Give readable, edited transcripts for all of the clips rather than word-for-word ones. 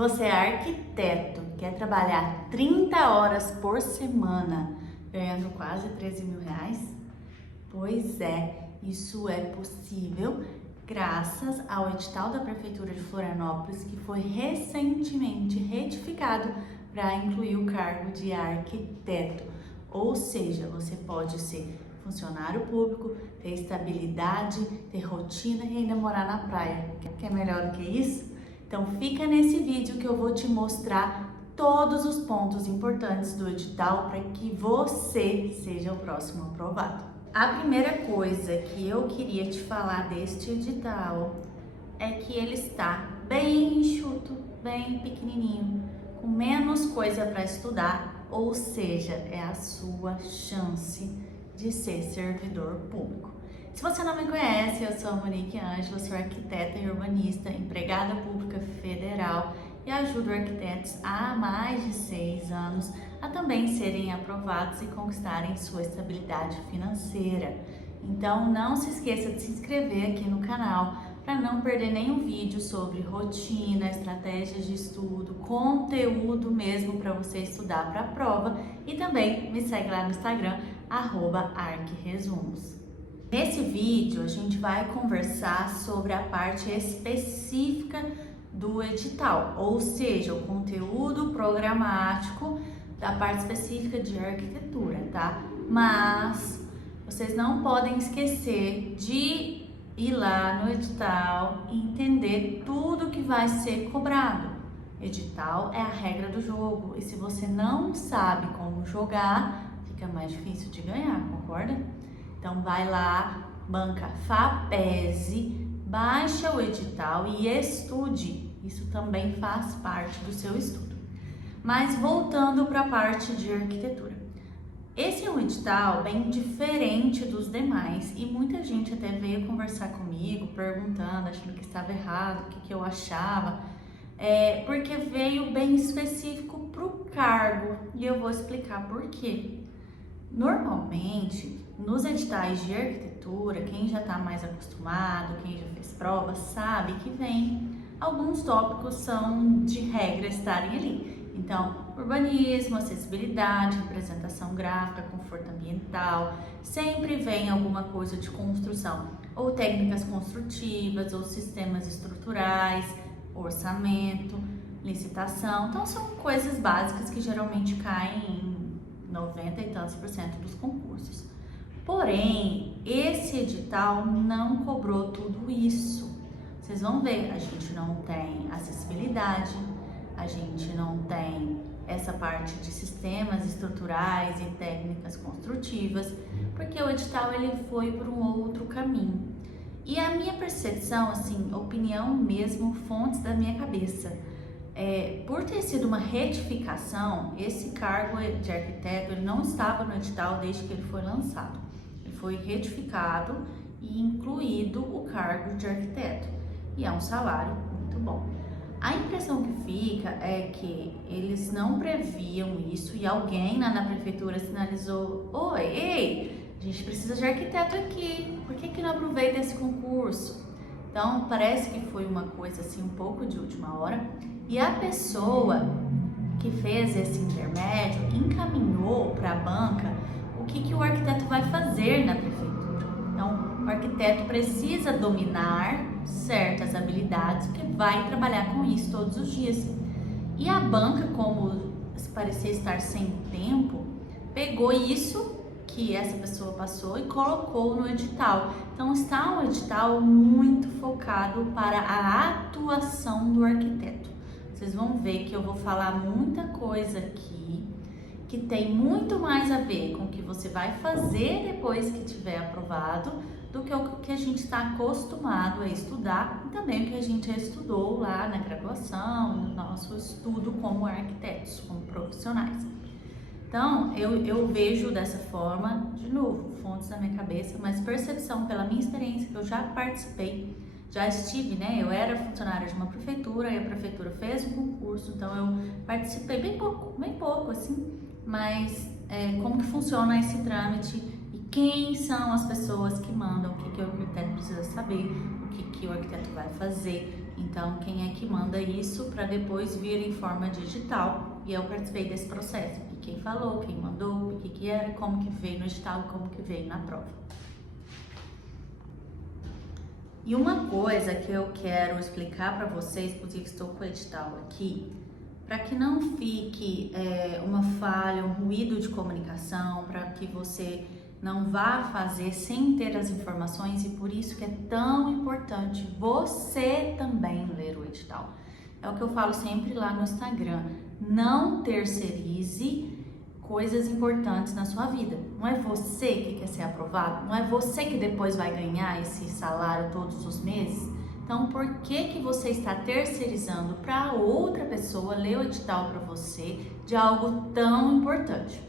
Você é arquiteto, quer trabalhar 30 horas por semana, ganhando quase 13 mil reais? Pois é, isso é possível graças ao edital da Prefeitura de Florianópolis, que foi recentemente retificado para incluir o cargo de arquiteto. Ou seja, você pode ser funcionário público, ter estabilidade, ter rotina e ainda morar na praia. Quer melhor do que isso? Então fica nesse vídeo que eu vou te mostrar todos os pontos importantes do edital para que você seja o próximo aprovado. A primeira coisa que eu queria te falar deste edital é que ele está bem enxuto, bem pequenininho, com menos coisa para estudar, ou seja, é a sua chance de ser servidor público. Se você não me conhece, eu sou a Monique Ângelo, sou arquiteta e urbanista, empregada pública federal e ajudo arquitetos há mais de 6 anos a também serem aprovados e conquistarem sua estabilidade financeira. Então não se esqueça de se inscrever aqui no canal para não perder nenhum vídeo sobre rotina, estratégias de estudo, conteúdo mesmo para você estudar para a prova, e também me segue lá no Instagram, @arcresumos. Nesse vídeo a gente vai conversar sobre a parte específica do edital, ou seja, o conteúdo programático da parte específica de arquitetura, tá? Mas vocês não podem esquecer de ir lá no edital e entender tudo que vai ser cobrado. Edital é a regra do jogo, e se você não sabe como jogar, fica mais difícil de ganhar, concorda? Então vai lá, banca FAPESE, baixa o edital e estude. Isso também faz parte do seu estudo. Mas voltando para a parte de arquitetura. Esse é um edital bem diferente dos demais e muita gente até veio conversar comigo, perguntando, achando que estava errado, o que eu achava, porque veio bem específico para o cargo, e eu vou explicar por quê. Normalmente, nos editais de arquitetura, quem já está mais acostumado, quem já fez prova, sabe que vem alguns tópicos são de regra estarem ali. Então, urbanismo, acessibilidade, representação gráfica, conforto ambiental, sempre vem alguma coisa de construção, ou técnicas construtivas, ou sistemas estruturais, orçamento, licitação. Então, são coisas básicas que geralmente caem em 90 e tantos % dos concursos. Porém, esse edital não cobrou tudo isso. Vocês vão ver, a gente não tem acessibilidade, a gente não tem essa parte de sistemas estruturais e técnicas construtivas, porque o edital ele foi por um outro caminho. E a minha percepção, assim, opinião mesmo, fontes da minha cabeça, por ter sido uma retificação, esse cargo de arquiteto ele não estava no edital desde que ele foi lançado. Ele foi retificado e incluído o cargo de arquiteto, e é um salário muito bom. A impressão que fica é que eles não previam isso e alguém lá na prefeitura sinalizou: oi, ei, a gente precisa de arquiteto aqui, por que não aproveita esse concurso? Então parece que foi uma coisa assim um pouco de última hora, e a pessoa que fez esse intermédio encaminhou para a banca o que o arquiteto vai fazer na prefeitura. Então, o arquiteto precisa dominar certas habilidades, porque vai trabalhar com isso todos os dias. E a banca, como parecia estar sem tempo, pegou isso que essa pessoa passou e colocou no edital. Então está um edital muito focado para a atuação do arquiteto. Vocês vão ver que eu vou falar muita coisa aqui que tem muito mais a ver com o que você vai fazer depois que tiver aprovado do que o que a gente está acostumado a estudar, e também o que a gente já estudou lá na graduação, no nosso estudo como arquitetos, como profissionais. Então, eu vejo dessa forma, de novo, fontes da minha cabeça, mas percepção pela minha experiência, que eu já participei, já estive, né? Eu era funcionária de uma prefeitura e a prefeitura fez um concurso, então eu participei bem pouco assim, mas como que funciona esse trâmite e quem são as pessoas que mandam, o que o arquiteto precisa saber, o que o arquiteto vai fazer Então, quem é que manda isso para depois vir em forma digital? E eu participei desse processo. E quem falou, quem mandou, o que era, como que veio no edital, como que veio na prova. E uma coisa que eu quero explicar para vocês, inclusive estou com o edital aqui, para que não fique uma falha, um ruído de comunicação, para que você não vá fazer sem ter as informações, e por isso que é tão importante você também ler o edital. É o que eu falo sempre lá no Instagram, não terceirize coisas importantes na sua vida. Não é você que quer ser aprovado, não é você que depois vai ganhar esse salário todos os meses. Então, por que você está terceirizando para outra pessoa ler o edital para você de algo tão importante?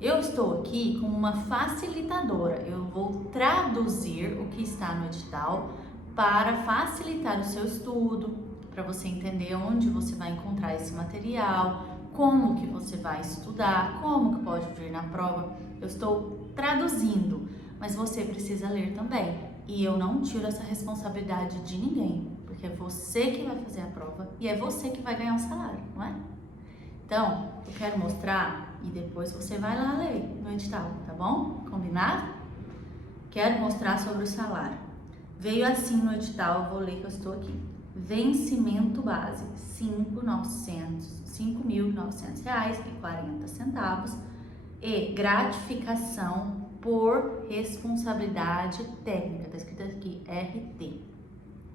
Eu estou aqui como uma facilitadora, eu vou traduzir o que está no edital para facilitar o seu estudo, para você entender onde você vai encontrar esse material, como que você vai estudar, como que pode vir na prova. Eu estou traduzindo, mas você precisa ler também. E eu não tiro essa responsabilidade de ninguém, porque é você que vai fazer a prova e é você que vai ganhar o salário, não é? Então, eu quero mostrar e depois você vai lá ler no edital, tá bom? Combinado? Quero mostrar sobre o salário. Veio assim no edital, eu vou ler que eu estou aqui. Vencimento base, R$ 5.900,40 e gratificação por responsabilidade técnica, tá escrito aqui, RT, R$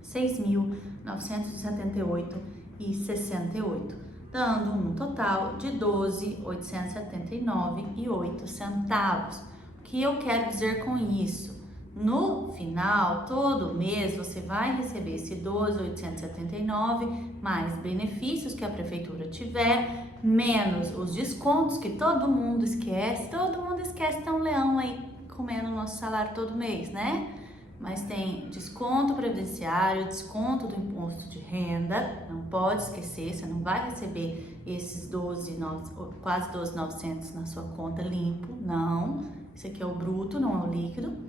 6.978,68, dando um total de R$ 12.879,08. O que eu quero dizer com isso? No final, todo mês, você vai receber esse 12.879 mais benefícios que a prefeitura tiver, menos os descontos que todo mundo esquece. Todo mundo esquece, tem um leão aí comendo o nosso salário todo mês, né? Mas tem desconto previdenciário, desconto do imposto de renda, não pode esquecer, você não vai receber esses quase 12.900 na sua conta limpo, não. Isso aqui é o bruto, não é o líquido.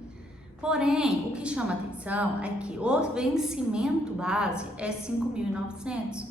Porém, o que chama atenção é que o vencimento base é 5.900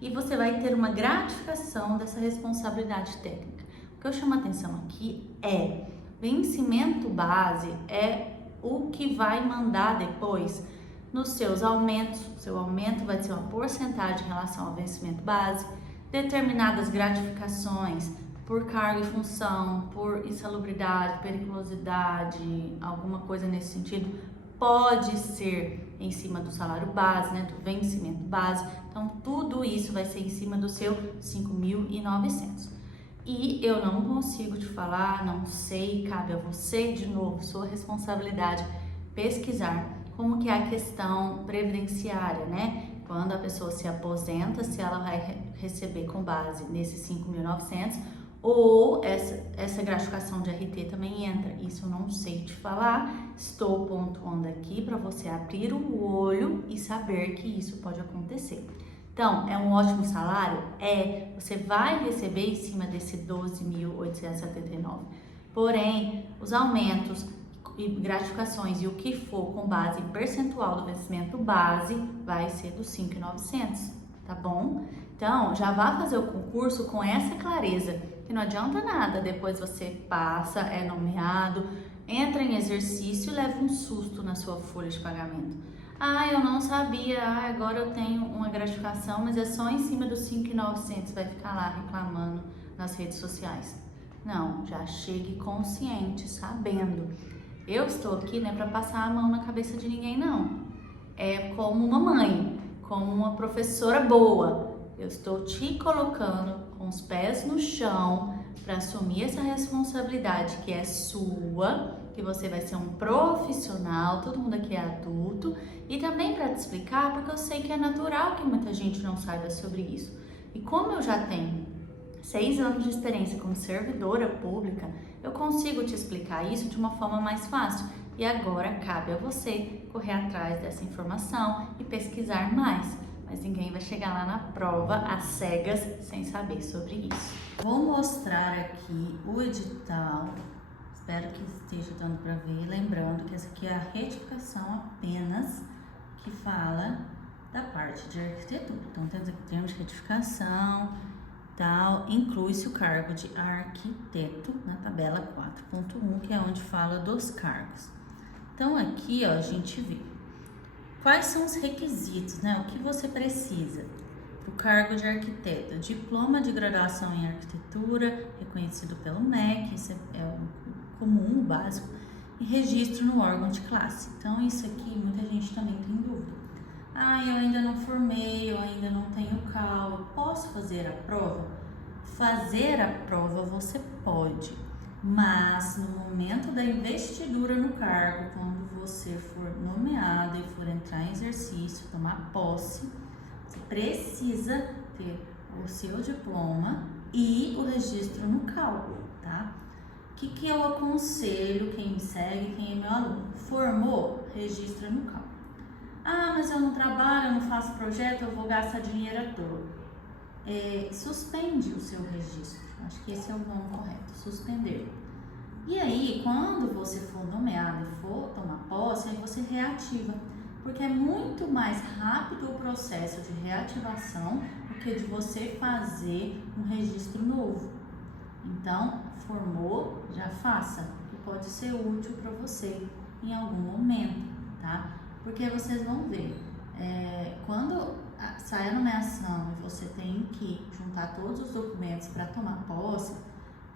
e você vai ter uma gratificação dessa responsabilidade técnica. O que eu chamo atenção aqui é vencimento base é o que vai mandar depois nos seus aumentos. O seu aumento vai ser uma porcentagem em relação ao vencimento base, determinadas gratificações por cargo e função, por insalubridade, periculosidade, alguma coisa nesse sentido, pode ser em cima do salário base, né, do vencimento base. Então, tudo isso vai ser em cima do seu 5.900. E eu não consigo te falar, não sei, cabe a você, de novo, sua responsabilidade, pesquisar como que é a questão previdenciária, né? Quando a pessoa se aposenta, se ela vai receber com base nesses 5.900, ou essa gratificação de RT também entra. Isso eu não sei te falar, estou pontuando aqui para você abrir o olho e saber que isso pode acontecer. Então, é um ótimo salário? Você vai receber em cima desse 12.879. Porém, os aumentos e gratificações e o que for com base em percentual do vencimento base vai ser dos 5.900, tá bom? Então, já vá fazer o concurso com essa clareza, que não adianta nada, depois você passa, é nomeado, entra em exercício e leva um susto na sua folha de pagamento. Eu não sabia, agora eu tenho uma gratificação, mas é só em cima dos 5.900, vai ficar lá reclamando nas redes sociais. Não, já chegue consciente, sabendo. Eu estou aqui, não é para passar a mão na cabeça de ninguém, não. É como uma mãe, como uma professora boa. Eu estou te colocando com os pés no chão para assumir essa responsabilidade que é sua, que você vai ser um profissional, todo mundo aqui é adulto, e também para te explicar, porque eu sei que é natural que muita gente não saiba sobre isso. E como eu já tenho 6 anos de experiência como servidora pública, eu consigo te explicar isso de uma forma mais fácil. E agora cabe a você correr atrás dessa informação e pesquisar mais. Mas ninguém vai chegar lá na prova às cegas sem saber sobre isso. Vou mostrar aqui o edital, espero que esteja dando para ver. Lembrando que essa aqui é a retificação apenas, que fala da parte de arquitetura. Então, temos retificação, tal, inclui-se o cargo de arquiteto na tabela 4.1, que é onde fala dos cargos. Então, aqui, ó, a gente vê quais são os requisitos, né? O que você precisa para o cargo de arquiteto: diploma de graduação em arquitetura, reconhecido pelo MEC, isso é o comum, o básico, e registro no órgão de classe. Então, isso aqui muita gente também tem dúvida. Ah, eu ainda não formei, eu ainda não tenho CAL, eu posso fazer a prova? Fazer a prova você pode, mas no momento da investidura no cargo, quando você for nomeado e for entrar em exercício, tomar posse, você precisa ter o seu diploma e o registro no CAL, tá? O que eu aconselho quem me segue, quem é meu aluno? Formou? Registra no CAL. Ah, mas eu não trabalho, eu não faço projeto, eu vou gastar dinheiro à toa. Suspende o seu registro. Acho que esse é o nome correto, suspender. E aí, quando você for nomeado e for tomar posse, aí você reativa, porque é muito mais rápido o processo de reativação do que de você fazer um registro novo. Então, formou, já faça, que pode ser útil para você em algum momento, tá? Porque vocês vão ver, quando sai a nomeação e você tem que juntar todos os documentos para tomar posse,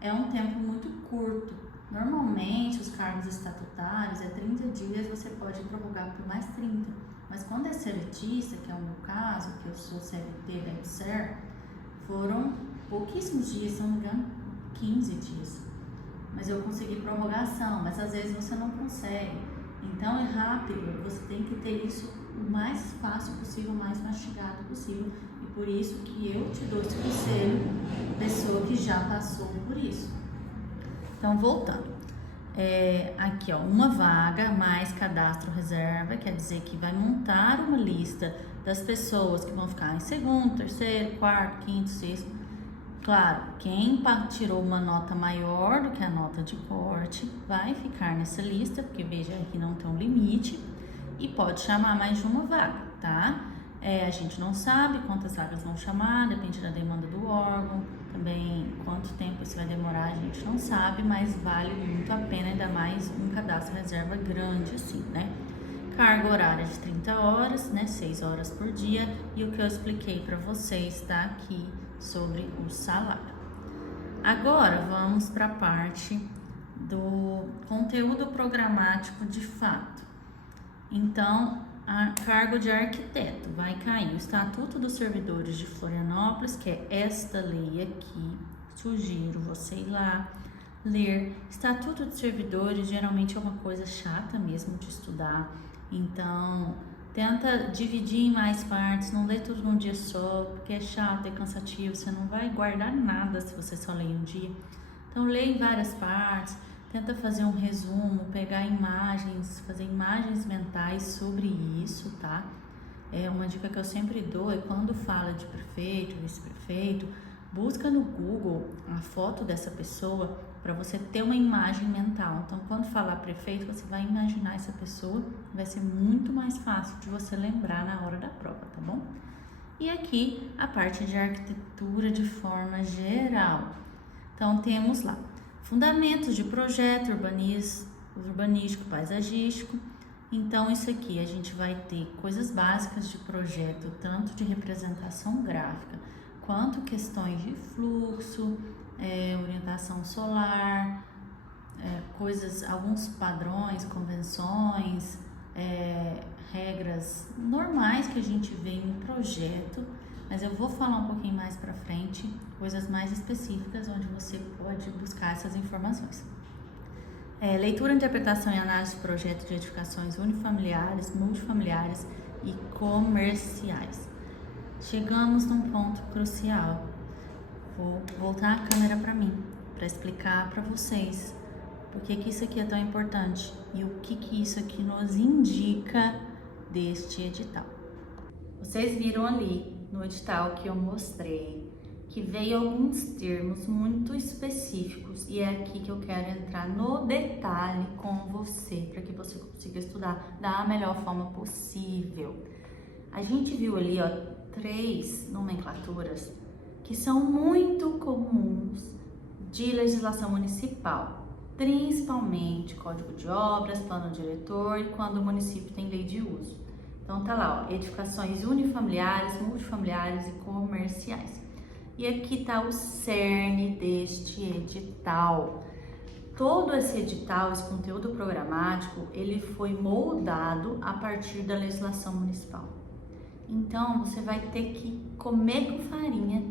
é um tempo muito curto. Normalmente, os cargos estatutários 30 dias, você pode prorrogar por mais 30. Mas quando é seletista, que é o meu caso, que eu sou CLT da EBSER, foram pouquíssimos dias, se não me engano, 15 dias. Mas eu consegui prorrogação, mas às vezes você não consegue. Então é rápido, você tem que ter isso o mais fácil possível, o mais mastigado possível. E por isso que eu te dou esse conselho, pessoa que já passou por isso. Então, voltando. Aqui, ó, uma vaga mais cadastro reserva, quer dizer que vai montar uma lista das pessoas que vão ficar em segundo, terceiro, quarto, quinto, sexto. Claro, quem tirou uma nota maior do que a nota de corte vai ficar nessa lista, porque veja que não tem um limite e pode chamar mais de uma vaga, tá? A gente não sabe quantas vagas vão chamar, depende da demanda do órgão, também quanto tempo isso vai demorar a gente não sabe, mas vale muito a pena, ainda mais um cadastro reserva grande assim, né? Carga horária de 30 horas, né? 6 horas por dia, e o que eu expliquei para vocês tá aqui sobre o salário. Agora vamos para a parte do conteúdo programático de fato. Então, cargo de arquiteto vai cair o Estatuto dos Servidores de Florianópolis, que é esta lei aqui. Sugiro você ir lá ler. Estatuto dos Servidores geralmente é uma coisa chata mesmo de estudar, então tenta dividir em mais partes, não lê tudo num dia só, porque é chato, é cansativo, você não vai guardar nada se você só ler um dia. Então lê em várias partes, tenta fazer um resumo, pegar imagens, fazer imagens mentais sobre isso, tá? Uma dica que eu sempre dou é quando fala de prefeito, vice-prefeito, busca no Google a foto dessa pessoa para você ter uma imagem mental. Então, quando falar prefeito, você vai imaginar essa pessoa, vai ser muito mais fácil de você lembrar na hora da prova, tá bom? E aqui a parte de arquitetura de forma geral. Então, temos lá fundamentos de projeto urbanístico, paisagístico. Então, isso aqui a gente vai ter coisas básicas de projeto, tanto de representação gráfica, quanto questões de fluxo, orientação solar, alguns padrões, convenções, regras normais que a gente vê em projeto, mas eu vou falar um pouquinho mais para frente, coisas mais específicas onde você pode buscar essas informações. Leitura, interpretação e análise de projetos de edificações unifamiliares, multifamiliares e comerciais. Chegamos num ponto crucial. Vou voltar a câmera para mim, para explicar para vocês por que isso aqui é tão importante e o que isso aqui nos indica deste edital. Vocês viram ali no edital que eu mostrei que veio alguns termos muito específicos e é aqui que eu quero entrar no detalhe com você, para que você consiga estudar da melhor forma possível. A gente viu ali, ó, 3 nomenclaturas que são muito comuns de legislação municipal, principalmente Código de Obras, Plano Diretor e quando o município tem lei de uso. Então tá lá, ó, edificações unifamiliares, multifamiliares e comerciais. E aqui tá o cerne deste edital. Todo esse edital, esse conteúdo programático, ele foi moldado a partir da legislação municipal. Então, você vai ter que comer com farinha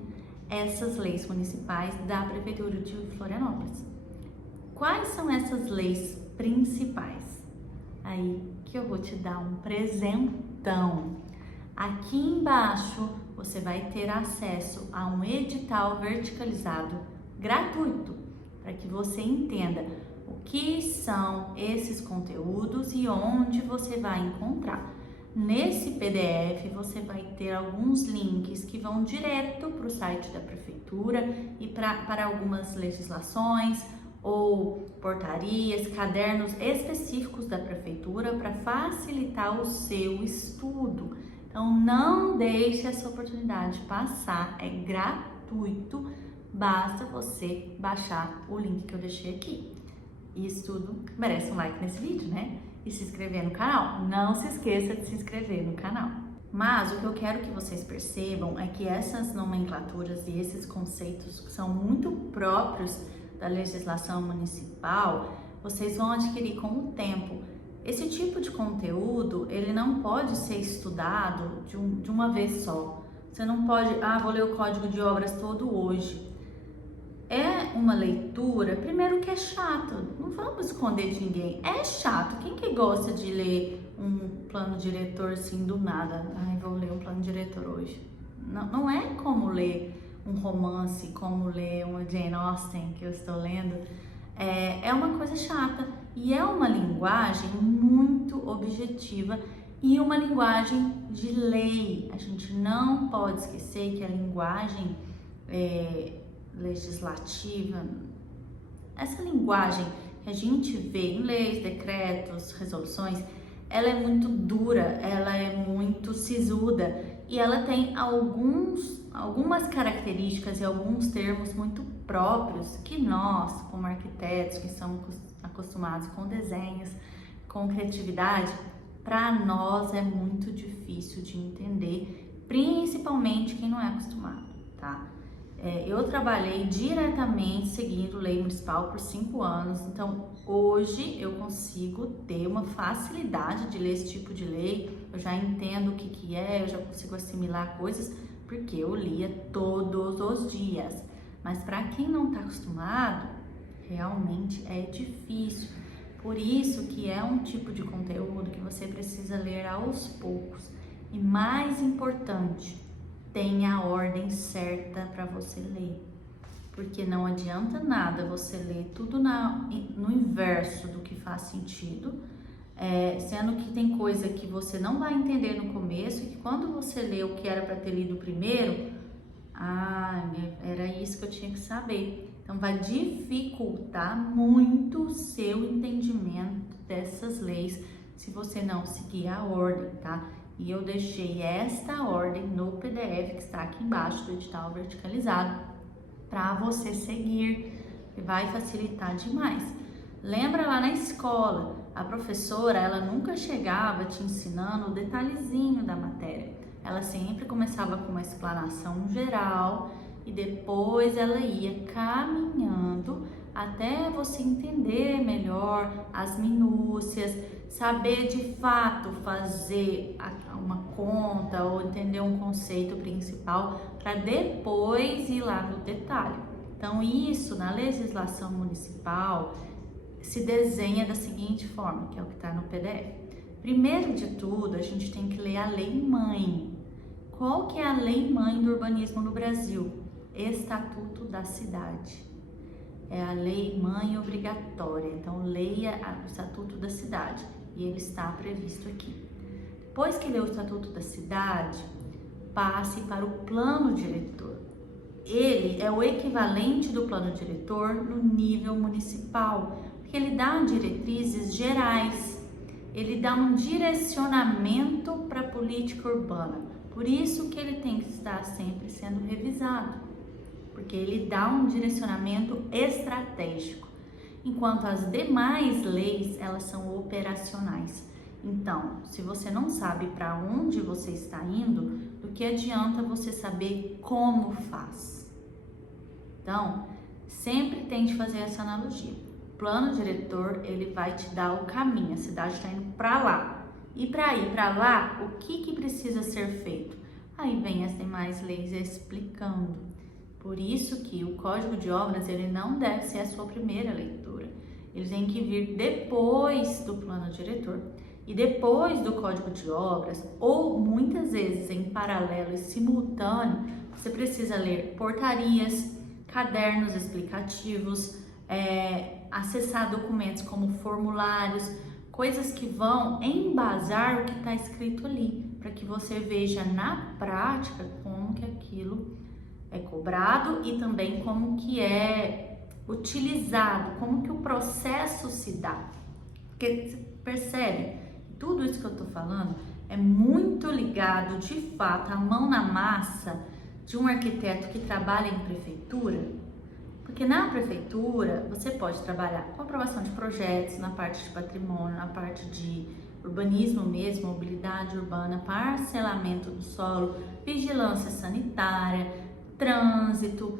essas leis municipais da Prefeitura de Florianópolis. Quais são essas leis principais? Aí que eu vou te dar um presentão. Aqui embaixo você vai ter acesso a um edital verticalizado gratuito para que você entenda o que são esses conteúdos e onde você vai encontrar. Nesse PDF você vai ter alguns links que vão direto para o site da prefeitura e para algumas legislações ou portarias, cadernos específicos da prefeitura para facilitar o seu estudo. Então não deixe essa oportunidade passar, é gratuito, basta você baixar o link que eu deixei aqui. Isso tudo merece um like nesse vídeo, né? E se inscrever no canal. Não se esqueça de se inscrever no canal. Mas o que eu quero que vocês percebam é que essas nomenclaturas e esses conceitos que são muito próprios da legislação municipal, vocês vão adquirir com o tempo. Esse tipo de conteúdo, ele não pode ser estudado de uma vez só. Você não pode, vou ler o Código de Obras todo hoje. É uma leitura, primeiro que é chato, não vamos esconder de ninguém, é chato. Quem que gosta de ler um plano diretor assim do nada? Vou ler um plano diretor hoje. Não é como ler um romance, como ler uma Jane Austen que eu estou lendo. É uma coisa chata e é uma linguagem muito objetiva e uma linguagem de lei. A gente não pode esquecer que a linguagem legislativa, essa linguagem que a gente vê em leis, decretos, resoluções, ela é muito dura, ela é muito sisuda e ela tem algumas características e alguns termos muito próprios que nós, como arquitetos, que somos acostumados com desenhos, com criatividade, para nós é muito difícil de entender, principalmente quem não é acostumado, tá? Eu trabalhei diretamente seguindo lei municipal por 5 anos, então hoje eu consigo ter uma facilidade de ler esse tipo de lei, eu já entendo o que é, eu já consigo assimilar coisas, porque eu lia todos os dias. Mas para quem não está acostumado, realmente é difícil. Por isso que é um tipo de conteúdo que você precisa ler aos poucos. E mais importante, tenha a ordem certa para você ler, porque não adianta nada você ler tudo no inverso do que faz sentido, sendo que tem coisa que você não vai entender no começo e que quando você lê o que era para ter lido primeiro, era isso que eu tinha que saber. Então vai dificultar muito o seu entendimento dessas leis se você não seguir a ordem, tá? E eu deixei esta ordem no PDF que está aqui embaixo do edital verticalizado para você seguir, que vai facilitar demais. Lembra lá na escola, a professora, ela nunca chegava te ensinando o detalhezinho da matéria. Ela sempre começava com uma explanação geral e depois ela ia caminhando até você entender melhor as minúcias, saber de fato fazer uma conta ou entender um conceito principal para depois ir lá no detalhe. Então isso na legislação municipal se desenha da seguinte forma, que é o que está no PDF. Primeiro de tudo, a gente tem que ler a lei mãe. Qual que é a lei mãe do urbanismo no Brasil? Estatuto da Cidade. É a lei mãe obrigatória, então leia o Estatuto da Cidade e ele está previsto aqui. Depois que leu o Estatuto da Cidade, passe para o Plano Diretor. Ele é o equivalente do Plano Diretor no nível municipal, porque ele dá diretrizes gerais. ele dá um direcionamento para a política urbana. Por isso que ele tem que estar sempre sendo revisado, porque ele dá um direcionamento estratégico, enquanto as demais leis, elas são operacionais. Então, se você não sabe para onde você está indo, do que adianta você saber como faz? Então, sempre tente fazer essa analogia. O plano diretor, ele vai te dar o caminho, a cidade está indo para lá. E para ir para lá, o que precisa ser feito? Aí vem as demais leis explicando. Por isso que o Código de Obras, ele não deve ser a sua primeira leitura. Ele tem que vir depois do plano diretor. E depois do Código de Obras, ou muitas vezes em paralelo e simultâneo, você precisa ler portarias, cadernos explicativos, acessar documentos como formulários, coisas que vão embasar o que está escrito ali, para que você veja na prática como que aquilo é cobrado e também como que é utilizado, como que o processo se dá. Porque você percebe, tudo isso que eu estou falando é muito ligado de fato à mão na massa de um arquiteto que trabalha em prefeitura, porque na prefeitura você pode trabalhar com aprovação de projetos, na parte de patrimônio, na parte de urbanismo mesmo, mobilidade urbana, parcelamento do solo, vigilância sanitária, trânsito.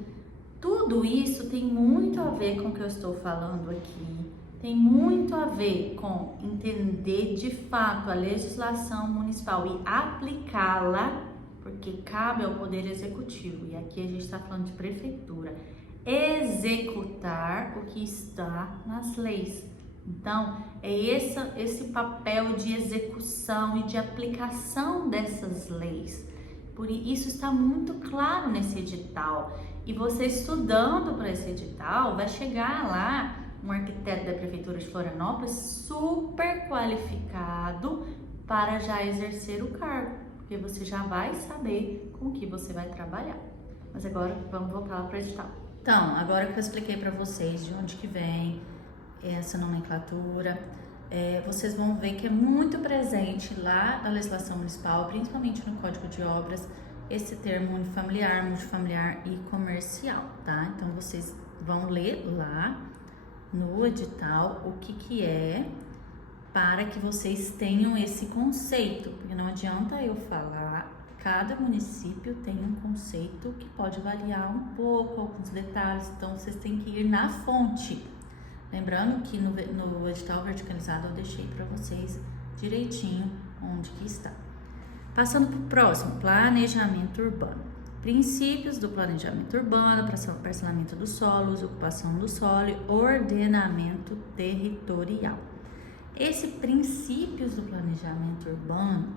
Tudo isso tem muito a ver com o que eu estou falando aqui, tem muito a ver com entender de fato a legislação municipal e aplicá-la, porque cabe ao Poder Executivo, e aqui a gente está falando de prefeitura, executar o que está nas leis. Então, é esse papel de execução e de aplicação dessas leis. Por isso está muito claro nesse edital. E você estudando para esse edital, vai chegar lá um arquiteto da Prefeitura de Florianópolis super qualificado para já exercer o cargo, porque você já vai saber com o que você vai trabalhar. Mas agora vamos voltar lá para o edital. Então, agora que eu expliquei para vocês de onde que vem essa nomenclatura, vocês vão ver que é muito presente lá na legislação municipal, principalmente no Código de Obras, esse termo multifamiliar e comercial, tá? Então, vocês vão ler lá no edital o que é, para que vocês tenham esse conceito, porque não adianta eu falar, cada município tem um conceito que pode variar um pouco, alguns detalhes, então vocês têm que ir na fonte. Lembrando que no edital verticalizado eu deixei para vocês direitinho onde que está. Passando para o próximo, planejamento urbano. Princípios do planejamento urbano, parcelamento dos solos, ocupação do solo e ordenamento territorial. Esse princípios do planejamento urbano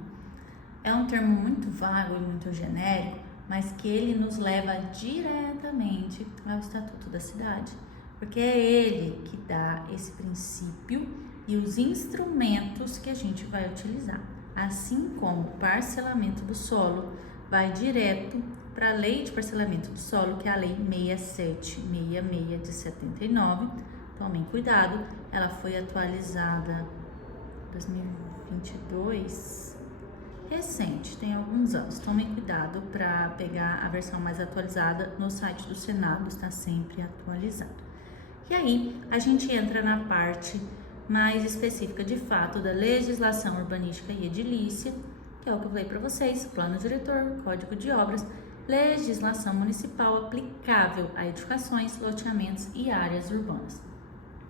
é um termo muito vago e muito genérico, mas que ele nos leva diretamente ao Estatuto da Cidade, porque é ele que dá esse princípio e os instrumentos que a gente vai utilizar. Assim como o parcelamento do solo vai direto para a Lei de Parcelamento do Solo, que é a Lei 6766 de 79. Tomem cuidado, ela foi atualizada em 2022, recente, tem alguns anos. Tomem cuidado para pegar a versão mais atualizada, no site do Senado está sempre atualizado. E aí, a gente entra na parte mais específica de fato da legislação urbanística e edilícia, que é o que eu falei para vocês: plano diretor, código de obras, legislação municipal aplicável a edificações, loteamentos e áreas urbanas.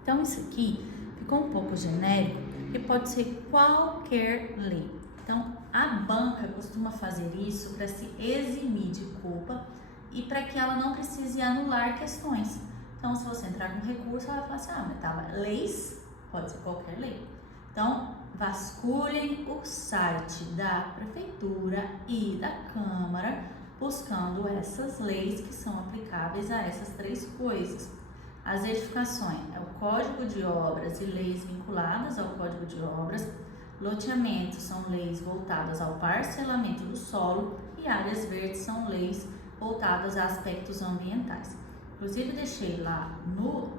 Então, isso aqui ficou um pouco genérico e pode ser qualquer lei. Então, a banca costuma fazer isso para se eximir de culpa e para que ela não precise anular questões. Então, se você entrar com recurso, ela vai falar assim: mas tava leis, pode ser qualquer lei. Então, vasculhem o site da prefeitura e da Câmara buscando essas leis que são aplicáveis a essas três coisas. As edificações é o Código de Obras e leis vinculadas ao Código de Obras. Loteamentos são leis voltadas ao parcelamento do solo e áreas verdes são leis voltadas a aspectos ambientais. Inclusive, deixei lá no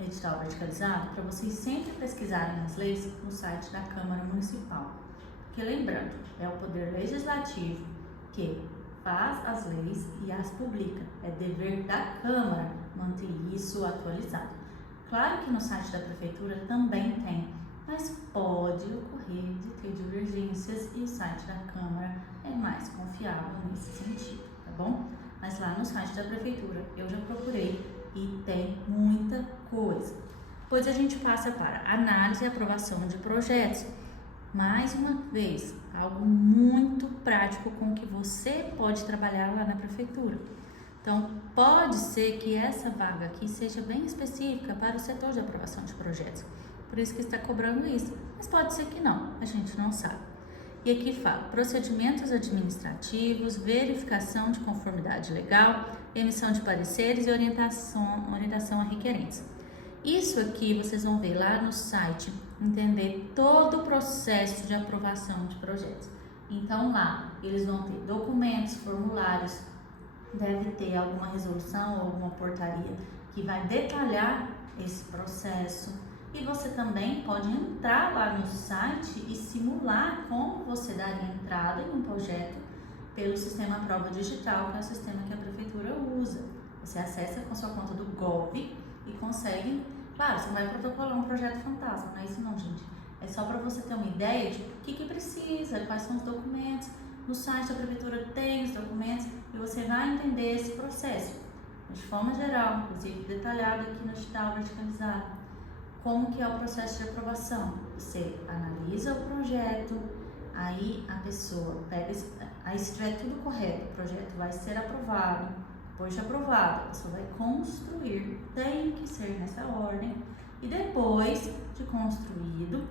edital verticalizado para vocês sempre pesquisarem as leis no site da Câmara Municipal. Porque lembrando, é o Poder Legislativo que faz as leis e as publica. É dever da Câmara manter isso atualizado. Claro que no site da Prefeitura também tem, mas pode ocorrer de ter divergências e o site da Câmara é mais confiável nesse sentido, tá bom? Mas lá no site da Prefeitura eu já procurei e tem muita coisa. Depois a gente passa para análise e aprovação de projetos. Mais uma vez, algo muito prático com que você pode trabalhar lá na Prefeitura. Então, pode ser que essa vaga aqui seja bem específica para o setor de aprovação de projetos. Por isso que está cobrando isso. Mas pode ser que não, a gente não sabe. E aqui fala procedimentos administrativos, verificação de conformidade legal, emissão de pareceres e orientação a requerentes. Isso aqui vocês vão ver lá no site, entender todo o processo de aprovação de projetos. Então lá eles vão ter documentos, formulários, deve ter alguma resolução ou alguma portaria que vai detalhar esse processo. E você também pode entrar lá no site e simular como você daria entrada em um projeto pelo sistema Prova Digital, que é o sistema que a Prefeitura usa. Você acessa com sua conta do Gov e consegue, claro, você não vai protocolar um projeto fantasma, não é isso não, gente. É só para você ter uma ideia de o que precisa, quais são os documentos. No site da Prefeitura tem os documentos e você vai entender esse processo. De forma geral, inclusive detalhado aqui no edital verticalizado. Como que é o processo de aprovação? Você analisa o projeto, aí a pessoa pega, aí se tiver tudo correto, o projeto vai ser aprovado. Depois de aprovado, a pessoa vai construir, tem que ser nessa ordem. E depois de construído,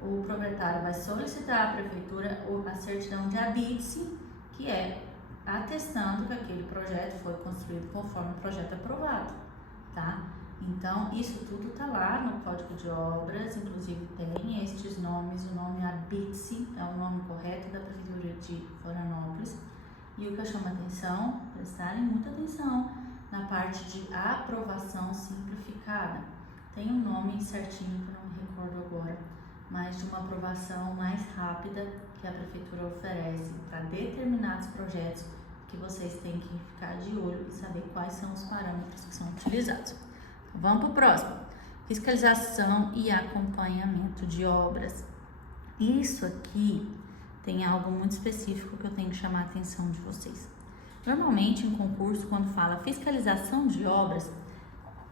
o proprietário vai solicitar à Prefeitura a certidão de habite-se, que é atestando que aquele projeto foi construído conforme o projeto aprovado, tá? Então, isso tudo está lá no Código de Obras, inclusive tem estes nomes, o nome habite-se é o nome correto da Prefeitura de Florianópolis. E o que eu chamo a atenção, prestarem muita atenção na parte de aprovação simplificada. Tem um nome certinho que eu não me recordo agora, mas de uma aprovação mais rápida que a Prefeitura oferece para determinados projetos que vocês têm que ficar de olho e saber quais são os parâmetros que são utilizados. Vamos para o próximo. Fiscalização e acompanhamento de obras. Isso aqui tem algo muito específico que eu tenho que chamar a atenção de vocês. Normalmente, em concurso, quando fala fiscalização de obras,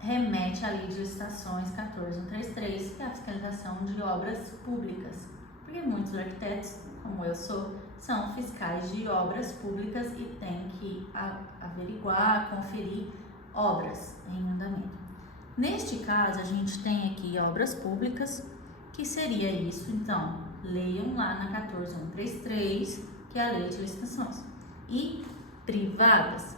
remete à Lei de Licitações 14133, que é a fiscalização de obras públicas. Porque muitos arquitetos, como eu sou, são fiscais de obras públicas e têm que averiguar, conferir obras em andamento. Neste caso, a gente tem aqui obras públicas, que seria isso, então, leiam lá na 14133, que é a Lei de Licitações. E privadas.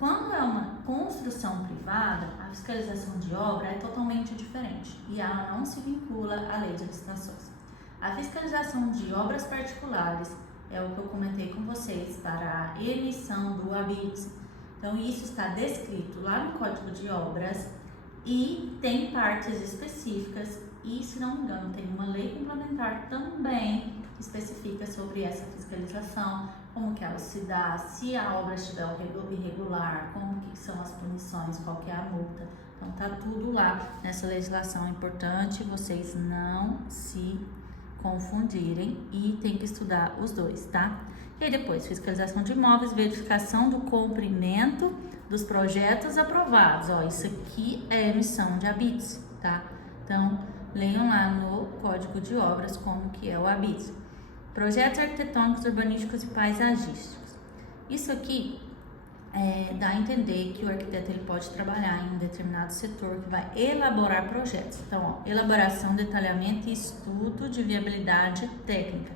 Quando é uma construção privada, a fiscalização de obra é totalmente diferente e ela não se vincula à Lei de Licitações. A fiscalização de obras particulares é o que eu comentei com vocês para a emissão do habite. Então, isso está descrito lá no Código de Obras e tem partes específicas e, se não me engano, tem uma lei complementar também que especifica sobre essa fiscalização, como que ela se dá, se a obra estiver irregular, como que são as punições, qual que é a multa. Então, tá tudo lá nessa legislação. É importante vocês não se confundirem e tem que estudar os dois, tá? E aí depois, fiscalização de imóveis, verificação do cumprimento dos projetos aprovados. Ó, isso aqui é emissão de habite, tá? Então, leiam lá no Código de Obras como que é o habite. Projetos arquitetônicos, urbanísticos e paisagísticos. Isso aqui dá a entender que o arquiteto ele pode trabalhar em um determinado setor que vai elaborar projetos. Então, ó, elaboração, detalhamento e estudo de viabilidade técnica.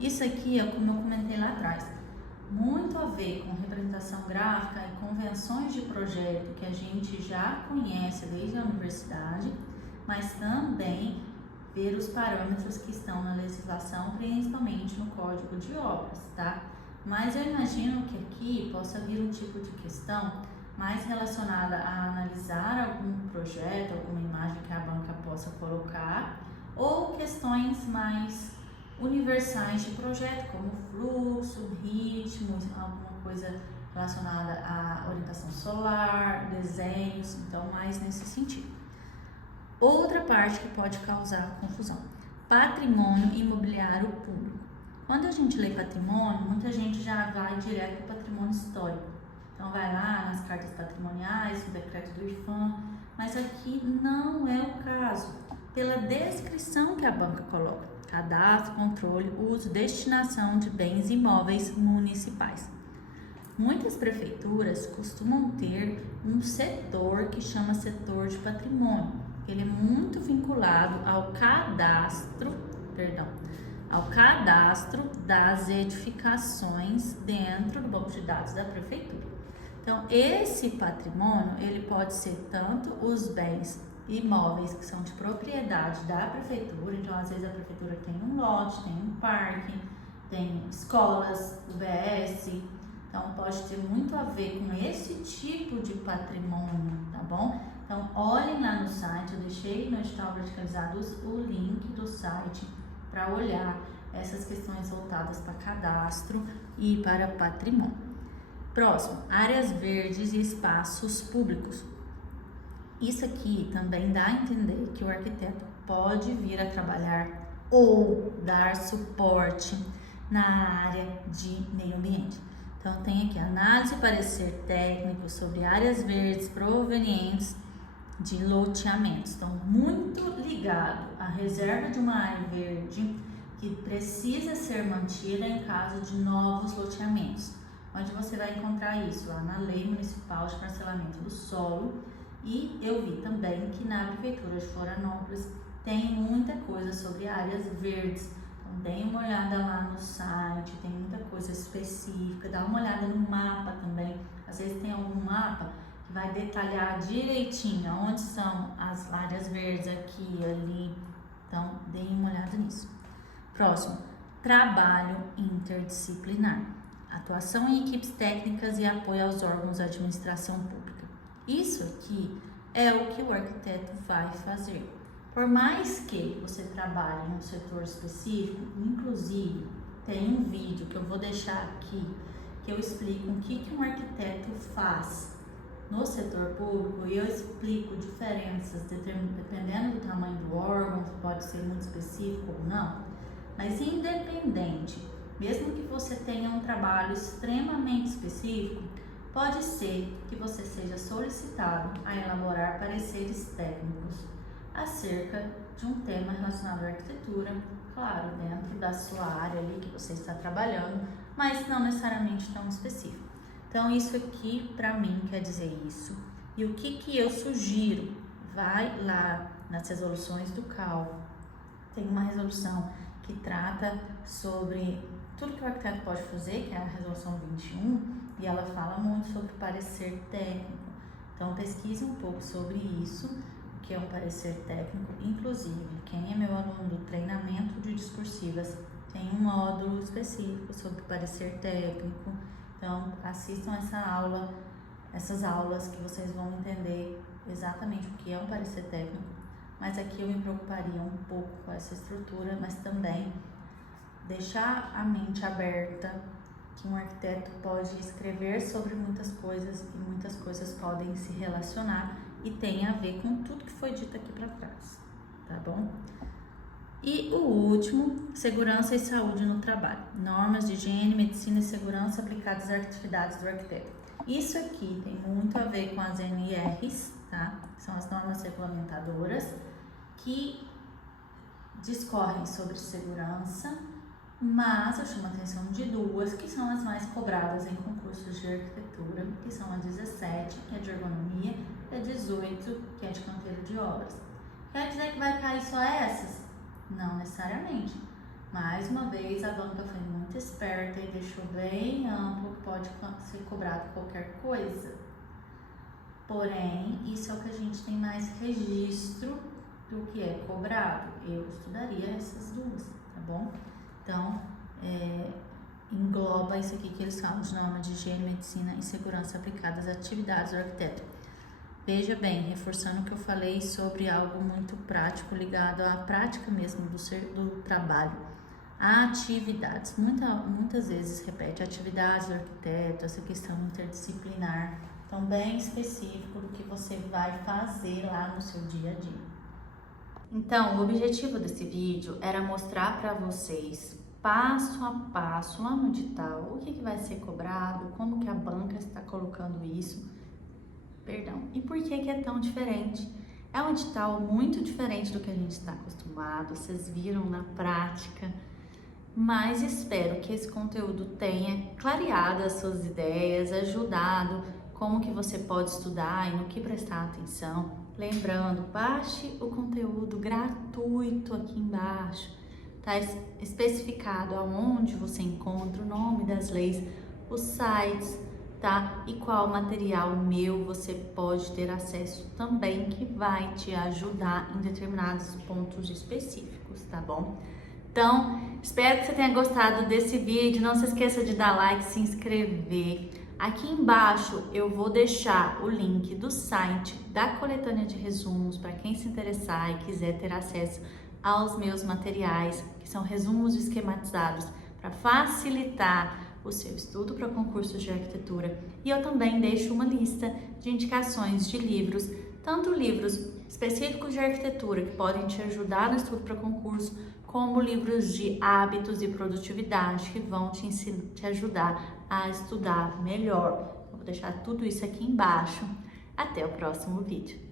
Isso aqui é como eu comentei lá atrás, muito a ver com representação gráfica e convenções de projeto que a gente já conhece desde a universidade, mas também ver os parâmetros que estão na legislação, principalmente no Código de Obras, tá? Mas eu imagino que aqui possa vir um tipo de questão mais relacionada a analisar algum projeto, alguma imagem que a banca possa colocar, ou questões mais universais de projeto, como fluxo, ritmo, alguma coisa relacionada à orientação solar, desenhos, então mais nesse sentido. Outra parte que pode causar confusão: patrimônio imobiliário público. Quando a gente lê patrimônio, muita gente já vai direto para o patrimônio histórico. Então vai lá nas cartas patrimoniais, no decreto do IFAM, mas aqui não é o caso, pela descrição que a banca coloca: cadastro, controle, uso, destinação de bens imóveis municipais. Muitas prefeituras costumam ter um setor que chama setor de patrimônio. Ele é muito vinculado ao cadastro das edificações dentro do banco de dados da prefeitura. Então, esse patrimônio, ele pode ser tanto os bens imóveis que são de propriedade da prefeitura, então às vezes a prefeitura tem um lote, tem um parque, tem escolas, UBS, então pode ter muito a ver com esse tipo de patrimônio, tá bom? Então olhem lá no site, eu deixei no edital verticalizado o link do site para olhar essas questões voltadas para cadastro e para patrimônio. Próximo, áreas verdes e espaços públicos. Isso aqui também dá a entender que o arquiteto pode vir a trabalhar ou dar suporte na área de meio ambiente. Então tem aqui análise e parecer técnico sobre áreas verdes provenientes de loteamentos. Então, muito ligado à reserva de uma área verde que precisa ser mantida em caso de novos loteamentos. Onde você vai encontrar isso? Lá na Lei Municipal de Parcelamento do Solo. E eu vi também que na Prefeitura de Florianópolis tem muita coisa sobre áreas verdes. Então, dê uma olhada lá no site, tem muita coisa específica. Dá uma olhada no mapa também. Às vezes tem algum mapa que vai detalhar direitinho onde são as áreas verdes, aqui, ali. Então, deem uma olhada nisso. Próximo, trabalho interdisciplinar. Atuação em equipes técnicas e apoio aos órgãos de administração pública. Isso aqui é o que o arquiteto vai fazer. Por mais que você trabalhe em um setor específico, inclusive tem um vídeo que eu vou deixar aqui, que eu explico o que um arquiteto faz no setor público, e eu explico diferenças dependendo do tamanho do órgão, pode ser muito específico ou não, mas independente, mesmo que você tenha um trabalho extremamente específico, pode ser que você seja solicitado a elaborar pareceres técnicos acerca de um tema relacionado à arquitetura, claro, dentro da sua área ali que você está trabalhando, mas não necessariamente tão específico. Então, isso aqui para mim quer dizer isso. E o que eu sugiro? Vai lá nas resoluções do CAL. Tem uma resolução que trata sobre tudo que o arquiteto pode fazer, que é a resolução 21, e ela fala muito sobre parecer técnico. Então, pesquise um pouco sobre isso, o que é um parecer técnico. Inclusive, quem é meu aluno do treinamento de discursivas tem um módulo específico sobre parecer técnico. Então, assistam essas aulas que vocês vão entender exatamente o que é um parecer técnico. Mas aqui eu me preocuparia um pouco com essa estrutura, mas também deixar a mente aberta, que um arquiteto pode escrever sobre muitas coisas e muitas coisas podem se relacionar e tem a ver com tudo que foi dito aqui para trás, tá bom? E o último, segurança e saúde no trabalho. Normas de higiene, medicina e segurança aplicadas às atividades do arquiteto. Isso aqui tem muito a ver com as NRs, tá? São as normas regulamentadoras que discorrem sobre segurança, mas eu chamo a atenção de duas que são as mais cobradas em concursos de arquitetura, que são a 17, que é de ergonomia, e a 18, que é de canteiro de obras. Quer dizer que vai cair só essas? Não necessariamente. Mais uma vez, a banca foi muito esperta e deixou bem amplo que pode ser cobrado qualquer coisa. Porém, isso é o que a gente tem mais registro do que é cobrado. Eu estudaria essas duas, tá bom? Então, engloba isso aqui que eles falam de norma de higiene, medicina e segurança aplicadas às atividades do arquiteto. Veja bem, reforçando o que eu falei sobre algo muito prático, ligado à prática mesmo do trabalho. Atividades, muitas vezes repete atividades do arquiteto, essa questão interdisciplinar, então bem específico do que você vai fazer lá no seu dia a dia. Então, o objetivo desse vídeo era mostrar para vocês, passo a passo, lá no edital, o que vai ser cobrado, como que a banca está colocando isso, e por que é tão diferente. É um edital muito diferente do que a gente está acostumado, vocês viram na prática, mas espero que esse conteúdo tenha clareado as suas ideias, ajudado como que você pode estudar e no que prestar atenção. Lembrando, baixe o conteúdo gratuito aqui embaixo, está especificado aonde você encontra o nome das leis, os sites, tá? E qual material meu você pode ter acesso também, que vai te ajudar em determinados pontos específicos, tá bom? Então, espero que você tenha gostado desse vídeo. Não se esqueça de dar like, se inscrever. Aqui embaixo eu vou deixar o link do site da coletânea de resumos para quem se interessar e quiser ter acesso aos meus materiais, que são resumos esquematizados para facilitar o seu estudo para concursos de arquitetura. E eu também deixo uma lista de indicações de livros, tanto livros específicos de arquitetura que podem te ajudar no estudo para concurso, como livros de hábitos e produtividade que vão te ajudar a estudar melhor. Eu vou deixar tudo isso aqui embaixo. Até o próximo vídeo.